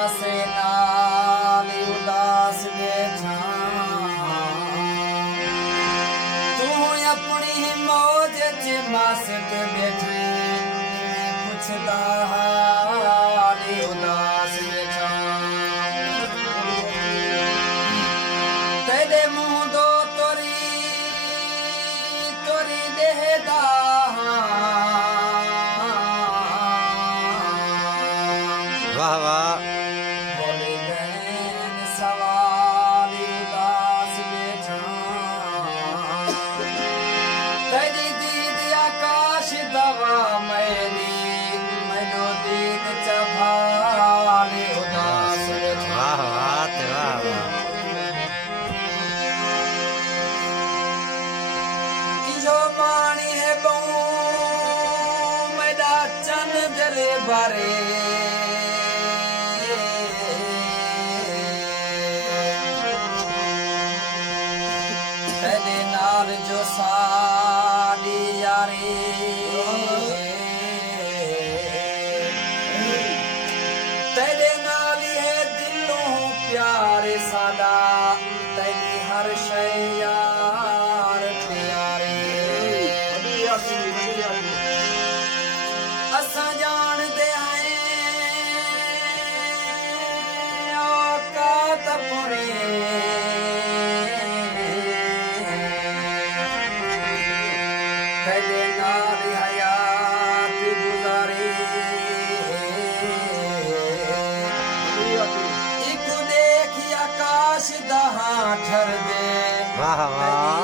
आसे नाल उदास बैठा तू अपनी मौज च मस्त बैठे पुछदा हाल उदास बैठा तेरे मुंह दो तोरी तोरी देहदा वाह वाह बोले गैन सवाल उदास बैठा तेरी दीद आकाश दवा मैनो दीद चभाल उदास बैठा वाह वाह ते वाह वाह जो मानी है बहु मैदा चन जरे बारे तेरे नाल जो साडी यारी तेरे नाल है दिलों प्यारे सादा तेरी हर शय यार प्यारे असां जाणदे आहियूं औकात पुणे तेरे नाल हयात गुज़ारे इक देखी आकाश दहां ठरदे वाह वाह